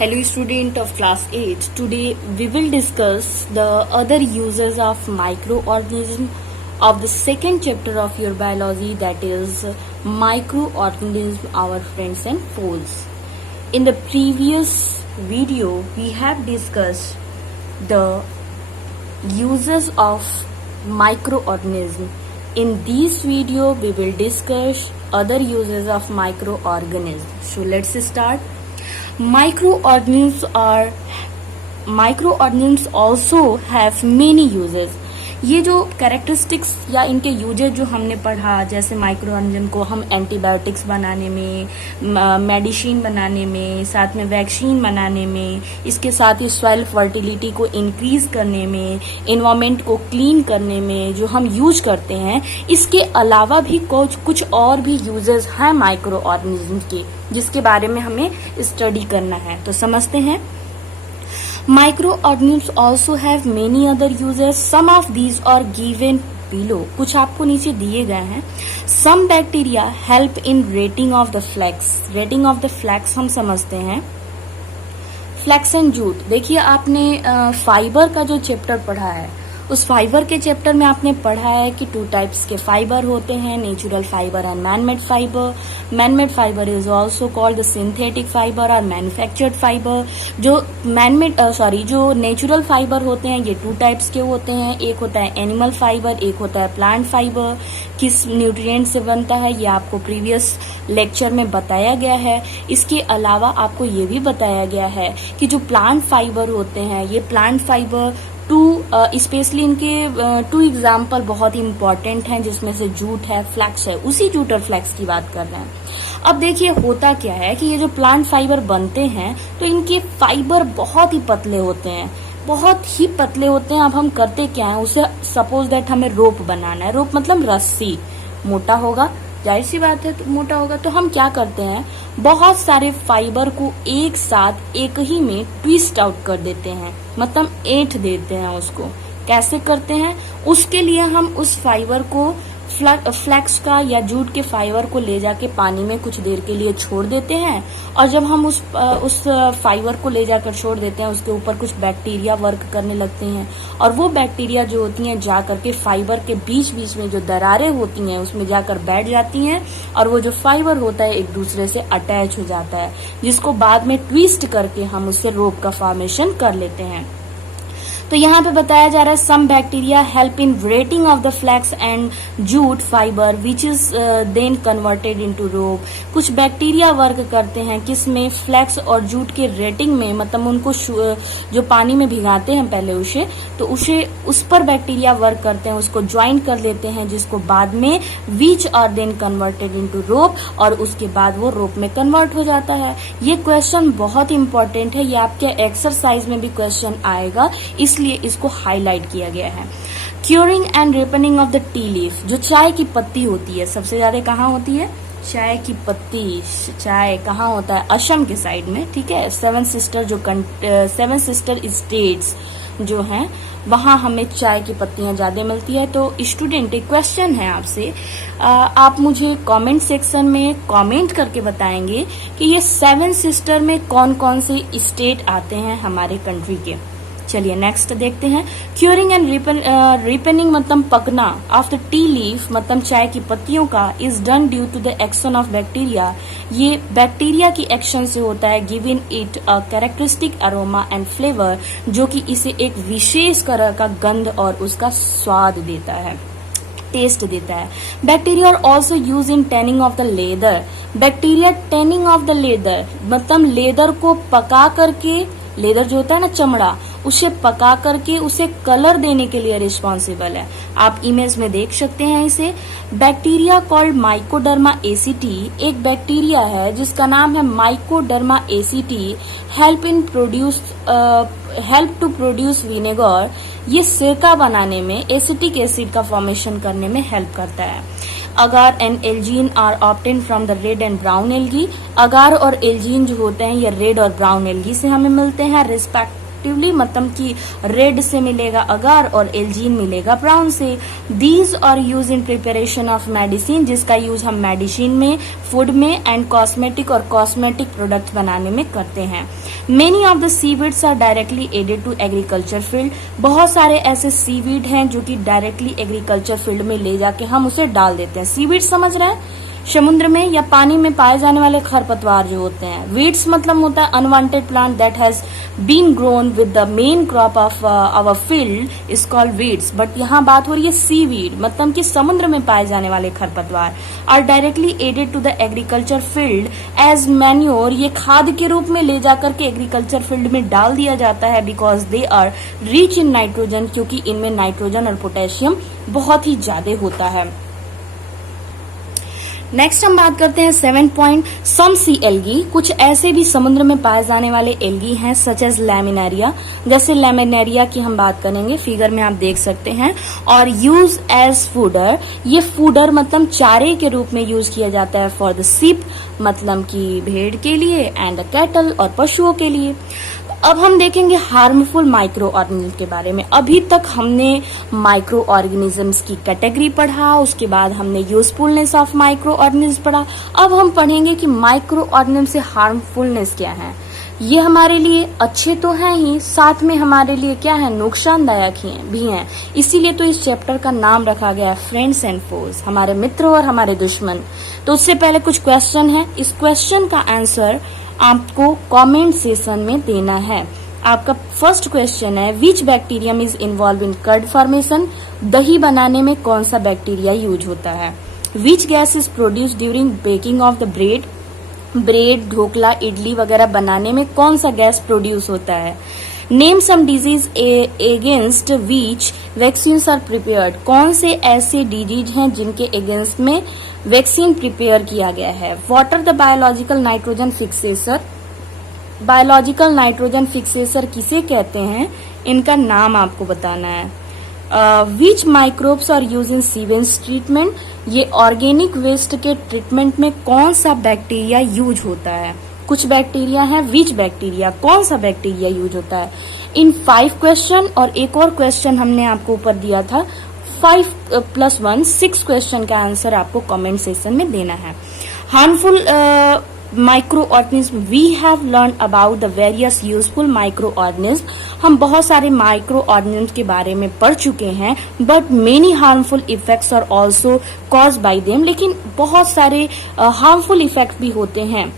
Hello student of class 8. Today we will discuss the other uses of microorganism of the second chapter of your biology, that is microorganism, our friends and foes. In the previous video we have discussed the uses of microorganism. In this video we will discuss other uses of microorganism. So let's start. Microorganisms also have many uses. ये जो characteristics या इनके usage जो हमने पढ़ा, जैसे microorganism को हम एंटीबायोटिक्स बनाने में, मेडिसिन बनाने में, साथ में वैक्सीन बनाने में, इसके साथ ही सॉइल फर्टिलिटी को इंक्रीज करने में, एनवायरनमेंट को क्लीन करने में जो हम यूज करते हैं, इसके अलावा भी कुछ और भी यूजेस हैं माइक्रोऑर्गेनिज्म के, जिसके बारे में हमें स्टडी करना है। तो समझते हैं। Microorganisms also have many other uses. Some of these are given below. कुछ आपको नीचे दिए गए हैं। Some bacteria help in rating of the flax. Rating of the flax हम समझते हैं। फ्लैक्स एंड जूट, देखिए आपने फाइबर का जो चैप्टर पढ़ा है, उस फाइबर के चैप्टर में आपने पढ़ा है कि 2 टाइप्स के फाइबर होते हैं, natural fibre and manmade fibre. Manmade fibre is also called the synthetic fibre और मैन्युफैक्चर्ड फाइबर। जो नेचुरल फाइबर होते हैं ये 2 टाइप्स के होते हैं। एक होता है एनिमल फाइबर, एक होता है प्लांट फाइबर। किस न्यूट्रिएंट से बनता है ये आपको प्रीवियस लेक्चर में बताया गया है। इसके अलावा आपको ये भी बताया गया है कि जो प्लांट फाइबर होते हैं, ये प्लांट फाइबर स्पेशली इनके 2 एग्जाम्पल बहुत ही इंपॉर्टेंट हैं, जिसमें से जूट है, फ्लैक्स है। उसी जूट और फ्लैक्स की बात कर रहे हैं। अब देखिए होता क्या है कि ये जो प्लांट फाइबर बनते हैं तो इनके फाइबर बहुत ही पतले होते हैं, बहुत ही पतले होते हैं। अब हम करते क्या है, उसे सपोज दैट हमें रोप बनाना है। रोप मतलब रस्सी, मोटा होगा, जाहिर सी बात है, तो मोटा होगा। तो हम क्या करते हैं, बहुत सारे फाइबर को एक साथ एक ही में ट्विस्ट आउट कर देते हैं, मतलब ऐंठ देते हैं उसको। कैसे करते हैं, उसके लिए हम उस फाइबर को फ्लैक्स का या जूट के फाइबर को ले जाके पानी में कुछ देर के लिए छोड़ देते हैं, और जब हम उस फाइबर को ले जाकर छोड़ देते हैं, उसके ऊपर कुछ बैक्टीरिया वर्क करने लगते हैं, और वो बैक्टीरिया जो होती हैं जा करके फाइबर के बीच बीच में जो दरारें होती हैं उसमें जाकर बैठ जाती हैं, और वो जो फाइबर होता है एक दूसरे से अटैच हो जाता है, जिसको बाद में ट्विस्ट करके हम उससे रोप का फॉर्मेशन कर लेते हैं। तो यहाँ पे बताया जा रहा है some bacteria help in retting of the flax and jute fibre which is then converted into rope. कुछ बैक्टीरिया वर्क करते हैं किसमें, फ्लैक्स और जूट के रेटिंग में, मतलब उनको जो पानी में भिगाते हैं पहले उसे उस पर बैक्टीरिया वर्क करते हैं, उसको ज्वाइन कर लेते हैं, जिसको बाद में which are then converted into rope, और उसके बाद वो रोप में कन्वर्ट हो जाता है। ये क्वेश्चन बहुत इंपॉर्टेंट है, ये आपके एक्सरसाइज में भी क्वेश्चन आएगा, इसलिए इसको हाईलाइट किया गया है। Curing and ripening of the tea leaf, जो चाय की पत्ती होती है, सबसे ज्यादा कहाँ होती है, चाय की पत्ती। चाय कहाँ होता है, असम के साइड में, ठीक है। 7 सिस्टर स्टेट्स जो हैं वहां हमें चाय की पत्तियां ज्यादा मिलती है। तो स्टूडेंट एक क्वेश्चन है आपसे, आप मुझे कमेंट सेक्शन में कमेंट करके बताएंगे कि ये 7 सिस्टर में कौन कौन से स्टेट आते हैं हमारे कंट्री के। चलिए नेक्स्ट देखते हैं। क्यूरिंग एंड रिपनिंग मतलब पकना ऑफ द टी लीफ, मतलब चाय की पत्तियों का, is done due to the action of bacteria. ये बैक्टीरिया की एक्शन से होता है, giving it a characteristic aroma and flavour, जो कि इसे एक विशेष तरह का गंध और उसका स्वाद देता है, टेस्ट देता है। Bacteria are also use in tanning of the leather. Bacteria tanning of the leather मतलब लेदर को पका करके, लेदर जो होता है ना चमड़ा, उसे पका करके उसे कलर देने के लिए रिस्पॉन्सिबल है। आप इमेज में देख सकते हैं इसे। बैक्टीरिया कॉल्ड माइकोडर्मा एसीटी, एक बैक्टीरिया है जिसका नाम है mycoderma aceti, help to produce vinegar. ये सिरका बनाने में, एसिटिक एसिड का फॉर्मेशन करने में हेल्प करता है। Agar and algin are obtain from the red and brown algae. Agar और एल्जीन जो होते हैं ये रेड और ब्राउन एल्गी से हमें मिलते हैं रिस्पेक्टिवली, मतलब कि रेड से मिलेगा अगार और एल्जीन मिलेगा ब्राउन से। These are use in preparation of medicine, जिसका यूज हम मेडिसिन में, फूड में एंड कॉस्मेटिक और कॉस्मेटिक प्रोडक्ट बनाने में करते हैं। Many of the seaweeds are directly added to agriculture field, बहुत सारे ऐसे सीवीड हैं जो कि डायरेक्टली एग्रीकल्चर फील्ड में ले जाके हम उसे डाल देते हैं। सीवीड समझ रहे हैं, समुद्र में या पानी में पाए जाने वाले खरपतवार जो होते हैं। वीड्स मतलब होता है unwanted plant that has been grown with the main crop of our field is called weeds. But यहाँ बात हो रही है सीवीड, मतलब कि समुद्र में पाए जाने वाले खरपतवार are directly added to the agriculture field as manure, ये खाद के रूप में ले जाकर के एग्रीकल्चर फील्ड में डाल दिया जाता है because they are rich in nitrogen, क्योंकि इनमें नाइट्रोजन और पोटेशियम बहुत ही ज्यादा होता है। नेक्स्ट हम बात करते हैं 7 पॉइंट सम सी एल्गी, कुछ ऐसे भी समुद्र में पाए जाने वाले एल्गी हैं सच एज लैमिनेरिया, जैसे लैमिनेरिया की हम बात करेंगे, फिगर में आप देख सकते हैं। और यूज एज फूडर, ये फूडर मतलब चारे के रूप में यूज किया जाता है फॉर द सीप, मतलब कि भेड़ के लिए, एंड द कैटल और पशुओं के लिए। अब हम देखेंगे हार्मफुल माइक्रो ऑर्गेनिज्म के बारे में। अभी तक हमने माइक्रो ऑर्गेनिजम्स की कैटेगरी पढ़ा, उसके बाद हमने यूजफुलनेस ऑफ माइक्रो ऑर्गेनिज्म पढ़ा। अब हम पढ़ेंगे कि माइक्रो ऑर्गेनिज्म से हार्मफुलनेस क्या है। ये हमारे लिए अच्छे तो हैं ही, साथ में हमारे लिए क्या है, नुकसानदायक भी हैं। इसीलिए तो इस चैप्टर का नाम रखा गया है फ्रेंड्स एंड फोज, हमारे मित्र और हमारे दुश्मन। तो उससे पहले कुछ क्वेश्चन है, इस क्वेश्चन का आंसर आपको कमेंट सेशन में देना है। आपका फर्स्ट क्वेश्चन है, which bacterium is involve in curd formation, दही बनाने में कौन सा बैक्टीरिया यूज होता है। Which gas is produce during baking of the bread, bread, dhokla, idli वगैरह बनाने में कौन सा गैस प्रोड्यूस होता है। Name some disease against which vaccines are prepared, कौन से ऐसे डिजीज हैं जिनके अगेंस्ट में वैक्सीन प्रिपेयर किया गया है। What are the biological nitrogen fixers, biological nitrogen fixers किसे कहते हैं, इनका नाम आपको बताना है। Which microbes are use in sewage treatment, ये ऑर्गेनिक वेस्ट के ट्रीटमेंट में कौन सा बैक्टीरिया यूज होता है। कुछ बैक्टीरिया है, विच बैक्टीरिया, कौन सा बैक्टीरिया यूज होता है। इन 5 क्वेश्चन और एक और क्वेश्चन हमने आपको ऊपर दिया था 5+1 6 क्वेश्चन का आंसर आपको कमेंट सेक्शन में देना है। Harmful micro organism, we have learn about the various useful micro organism, हम बहुत सारे माइक्रो ऑर्गेनिज्म के बारे में पढ़ चुके हैं। But many harmful effects are also cause by them, लेकिन बहुत सारे हार्मफुल इफेक्ट भी होते हैं।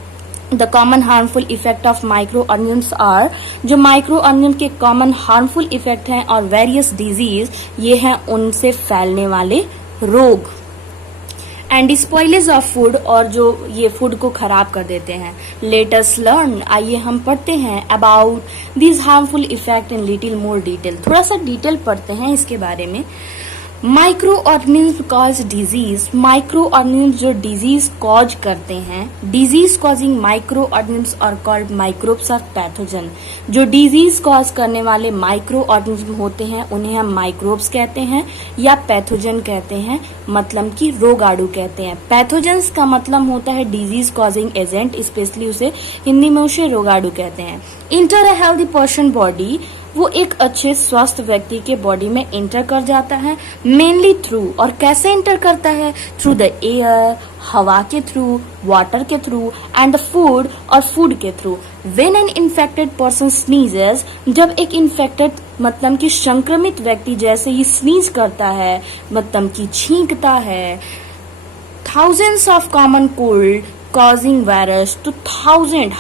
The common harmful effect of micro organism are, जो माइक्रो ऑर्गेनिज्म के कॉमन हार्मफुल इफेक्ट हैं और वेरियस डिजीज, ये हैं उनसे फैलने वाले रोग एंड स्पॉइलेज ऑफ फूड, और जो ये फूड को खराब कर देते हैं। लेट अस लर्न, आइए हम पढ़ते हैं about this harmful effect in little more detail, थोड़ा सा डिटेल पढ़ते हैं इसके बारे में। Micro organism cause disease, micro organism जो डिजीज कॉज करते हैं, disease causing micro organism are called microbes of pathogen, जो डिजीज कॉज करने वाले माइक्रो ऑर्गेनिज्म होते हैं उन्हें हम माइक्रोब्स कहते हैं या पैथोजन कहते हैं, मतलब कि रोगाणु कहते हैं। पैथोजन्स का मतलब होता है डिजीज कॉजिंग एजेंट, स्पेशली उसे हिंदी में उसे रोगाणु कहते हैं। Inter a healthy person body, वो एक अच्छे स्वस्थ व्यक्ति के बॉडी में इंटर कर जाता है, मेनली थ्रू, और कैसे इंटर करता है, थ्रू द एयर, हवा के थ्रू, वाटर के थ्रू एंड द फूड, और फूड के through. When an infected person sneezes, जब एक इन्फेक्टेड मतलब कि संक्रमित व्यक्ति जैसे ही स्नीज करता है, मतलब कि छींकता है, thousands of common cold causing virus, तो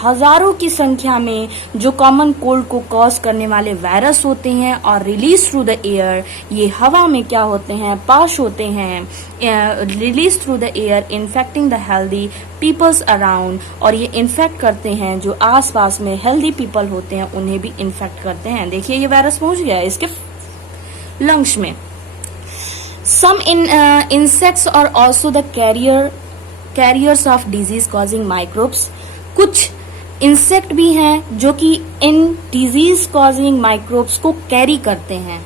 हजारों की संख्या में जो कॉमन कोल्ड को कॉज करने वाले वायरस होते हैं और रिलीज थ्रू द एयर, ये हवा में क्या होते हैं, पास होते हैं, release through the air, infecting the healthy peoples around, और ये इन्फेक्ट करते हैं जो आसपास में हेल्दी पीपल होते हैं उन्हें भी इन्फेक्ट करते हैं। देखिए ये वायरस पहुंच गया है इसके लंग्स में। सम insects are also the carriers of disease causing microbes, कुछ इंसेक्ट भी हैं जो कि इन डिजीज कॉजिंग माइक्रोब्स को कैरी करते हैं,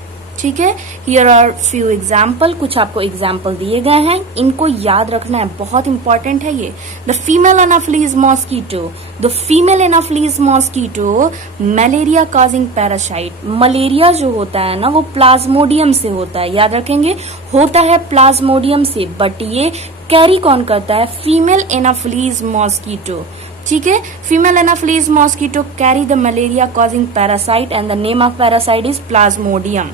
ठीक है। हियर आर फ्यू एग्जाम्पल, कुछ आपको एग्जाम्पल दिए गए हैं, इनको याद रखना है, बहुत इंपॉर्टेंट है ये। The female Anopheles mosquito, the female Anopheles mosquito malaria causing parasite. Malaria जो होता है ना वो प्लाज्मोडियम से होता है, याद रखेंगे, होता है प्लाज्मोडियम से, बट ये कैरी कौन करता है? फीमेल एनाफिलीज मॉस्किटो, ठीक है। Female Anopheles mosquito carry the malaria causing parasite and the name of parasite is Plasmodium,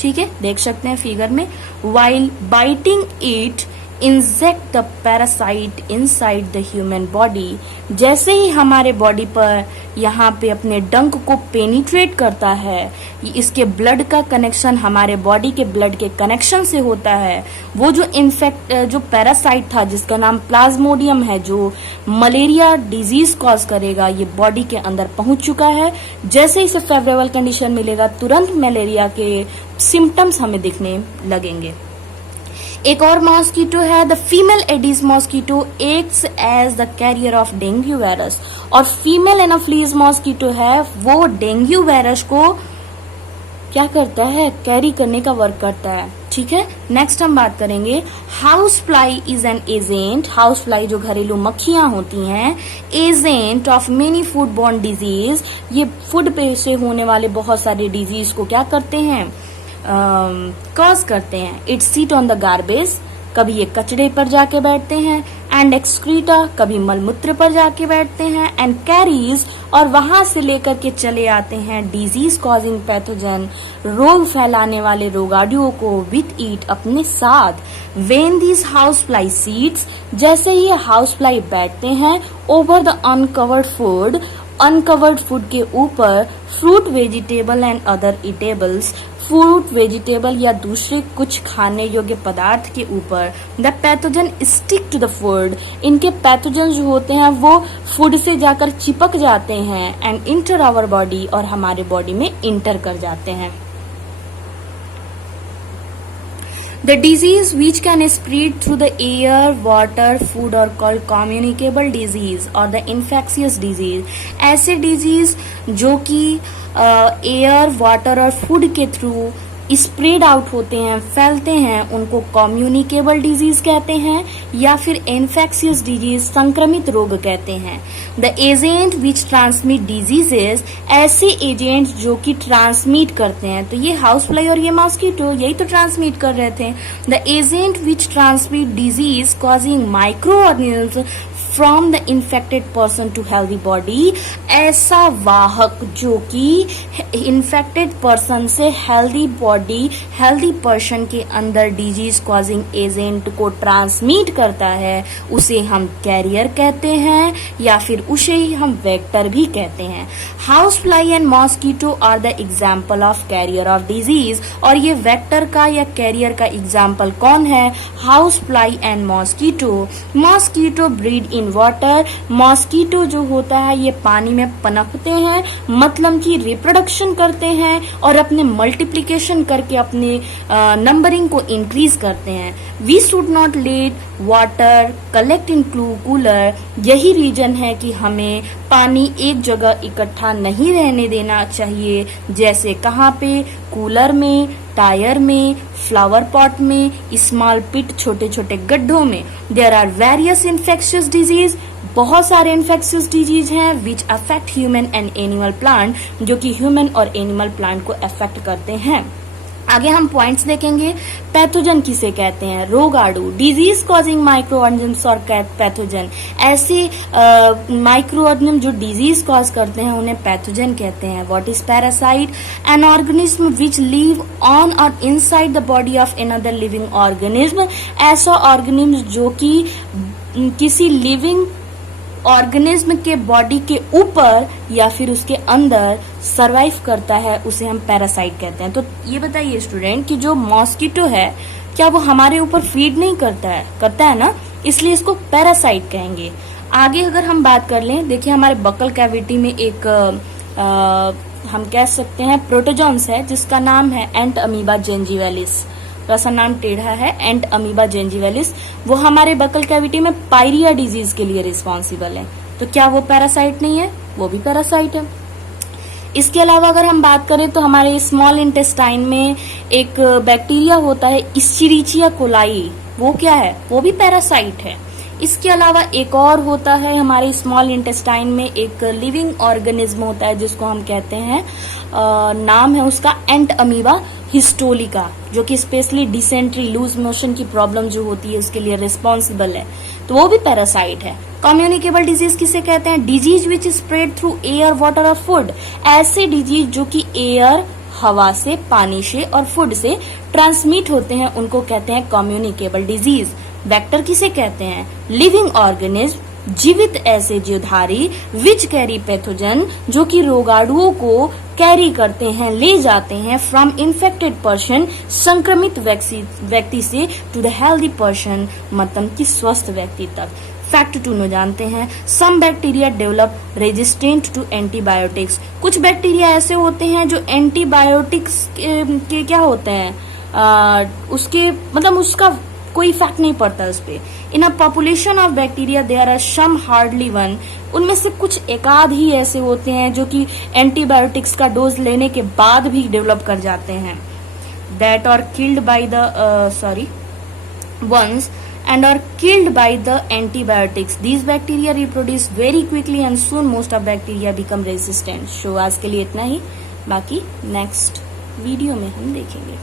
ठीक है, देख सकते हैं फिगर में। While biting it inject the parasite inside the human body, जैसे ही हमारे बॉडी पर यहाँ पे अपने डंक को पेनिट्रेट करता है, इसके ब्लड का कनेक्शन हमारे बॉडी के ब्लड के कनेक्शन से होता है। वो जो पैरासाइट था जिसका नाम प्लाज्मोडियम है, जो मलेरिया डिजीज कॉज करेगा, ये बॉडी के अंदर पहुंच चुका है। जैसे इसे फेवरेबल कंडीशन मिलेगा, तुरंत मलेरिया के सिम्टम्स हमें दिखने लगेंगे। एक और मॉस्किटो है, the female Aedes mosquito acts as the carrier of dengue virus, और फीमेल एनाफिलीज मॉस्किटो है वो डेंगू वायरस को क्या करता है? कैरी करने का वर्क करता है, ठीक है। नेक्स्ट हम बात करेंगे house fly is an agent. House fly जो घरेलू मक्खियां होती हैं, agent of many food borne disease, ये फूड पे से होने वाले बहुत सारे डिजीज को क्या करते हैं? कॉज करते हैं। It seat on the garbage, कभी ये कचड़े पर जाके बैठते हैं, एंड एक्सक्रीटा, कभी मलमूत्र पर जाके बैठते हैं, एंड कैरीज, और वहां से लेकर के चले आते हैं डिजीज कॉजिंग पैथोजन, रोग फैलाने वाले रोगाणुओं को विथ ईट अपने साथ। When these house fly sits, जैसे ही हाउस फ्लाई बैठते हैं over the uncovered food, uncovered food के ऊपर, fruit vegetable and other eatables, fruit vegetable या दूसरे कुछ खाने योग्य पदार्थ के ऊपर, the pathogen stick to the food, इनके पैथोजन जो होते हैं वो फूड से जाकर चिपक जाते हैं, एंड इंटर आवर बॉडी, और हमारे बॉडी में इंटर कर जाते हैं। The disease which can spread through the air, water, food are called communicable disease or the infectious disease। ऐसे disease जो कि एयर, वाटर और फूड के थ्रू स्प्रेड आउट होते हैं, फैलते हैं, उनको कम्युनिकेबल डिजीज कहते हैं, या फिर इन्फेक्शियस डिजीज, संक्रमित रोग कहते हैं। The agent which transmit diseases, ऐसे एजेंट जो कि ट्रांसमिट करते हैं, तो ये हाउस फ्लाई और ये मॉस्किटो यही तो ट्रांसमिट कर रहे थे। The agent which transmit disease causing micro organism from the infected person to healthy body, ऐसा वाहक जो कि इन्फेक्टेड पर्सन से हेल्दी बॉडी, हेल्दी पर्सन के अंदर डिजीज कॉजिंग एजेंट को ट्रांसमिट करता है, उसे हम कैरियर कहते हैं, या फिर उसे ही हम वेक्टर भी कहते हैं। House fly and mosquito are the example of carrier of disease, और ये वेक्टर का या कैरियर का एग्जाम्पल कौन है? House fly and mosquito. Mosquito breed in water, mosquito जो होता है ये पानी में पनपते हैं, मतलब कि रिप्रोडक्शन करते हैं और अपने मल्टीप्लिकेशन करके अपने नंबरिंग को इंक्रीज करते हैं। We should not let water collect in cooler, यही रीजन है कि हमें पानी एक जगह इकट्ठा नहीं रहने देना चाहिए, जैसे कहाँ पे? कूलर में, टायर में, फ्लावर पॉट में, स्मॉल पिट, छोटे छोटे गड्ढों में। There are various infectious disease, बहुत सारे इन्फेक्शियस डिजीज हैं which affect human and animal plant, जो कि ह्यूमन और एनिमल प्लांट को अफेक्ट करते हैं। आगे हम पॉइंट्स देखेंगे। पैथोजन किसे कहते हैं? रोगाणु, डिजीज कॉजिंग माइक्रो ऑर्गेनिज्म और पैथोजन, ऐसे माइक्रो ऑर्गेनिज्म जो डिजीज कॉज करते हैं उन्हें पैथोजन कहते हैं। What is parasite? An organism which live on और inside the body of another living organism, ऐसा ऑर्गेनिज्म जो कि किसी लिविंग ऑर्गेनिज्म के बॉडी के ऊपर या फिर उसके अंदर सरवाइव करता है, उसे हम पैरासाइट कहते हैं। तो ये बताइए स्टूडेंट कि जो मॉस्किटो है क्या वो हमारे ऊपर फीड नहीं करता है? करता है ना, इसलिए इसको पैरासाइट कहेंगे। आगे अगर हम बात कर लें, देखिए हमारे बकल कैविटी में एक हम कह सकते हैं प्रोटोजोन्स है जिसका नाम है एंट अमीबा जिंजीवालिस, का नाम टेढ़ा है, एंट अमीबा जिंजीवालिस। वो हमारे बकल कैविटी में पायरिया डिजीज के लिए रिस्पॉन्सिबल है। तो क्या वो पैरासाइट नहीं है? वो भी पैरासाइट है। इसके अलावा अगर हम बात करें तो हमारे स्मॉल इंटेस्टाइन में एक बैक्टीरिया होता है इस्चेरिचिया कोलाई, वो क्या है, वो भी पैरासाइट है। इसके अलावा एक और होता है हमारे स्मॉल इंटेस्टाइन में एक लिविंग ऑर्गेनिज्म होता है जिसको हम कहते हैं नाम है उसका एंट अमीबा हिस्टोलिका, जो कि स्पेशली डिसेंट्री लूज मोशन की प्रॉब्लम जो होती है उसके लिए रिस्पॉन्सिबल है, तो वो भी पैरासाइट है। कम्युनिकेबल डिजीज किसे कहते हैं, disease which spread through air water और फूड, ऐसे डिजीज जो कि एयर हवा से, पानी से और फूड से ट्रांसमिट होते हैं उनको कहते हैं कम्युनिकेबल डिजीज। वेक्टर किसे कहते हैं, लिविंग ऑर्गेनिज्म, जीवित ऐसे जीवधारी विच कैरी पैथोजन, जो कि रोगाणुओं को कैरी करते हैं, ले जाते हैं फ्रॉम इन्फेक्टेड पर्सन, संक्रमित व्यक्ति से टू द हेल्दी पर्सन, मतलब कि स्वस्थ व्यक्ति तक। फैक्ट 2 में जानते हैं, some bacteria develop resistant to antibiotics, कुछ बैक्टीरिया ऐसे होते हैं जो एंटीबायोटिक्स के क्या होते हैं, उसके मतलब उसका कोई इफेक्ट नहीं पड़ता उस पे। In a population of bacteria there are some hardly one, उनमें से कुछ एकाध ही ऐसे होते हैं जो कि एंटीबायोटिक्स का डोज लेने के बाद भी डेवलप कर जाते हैं। That are killed by the ones and are killed by the antibiotics. These bacteria reproduce very quickly and soon most of bacteria become resistant. So आज के लिए इतना ही, बाकी नेक्स्ट वीडियो में हम देखेंगे।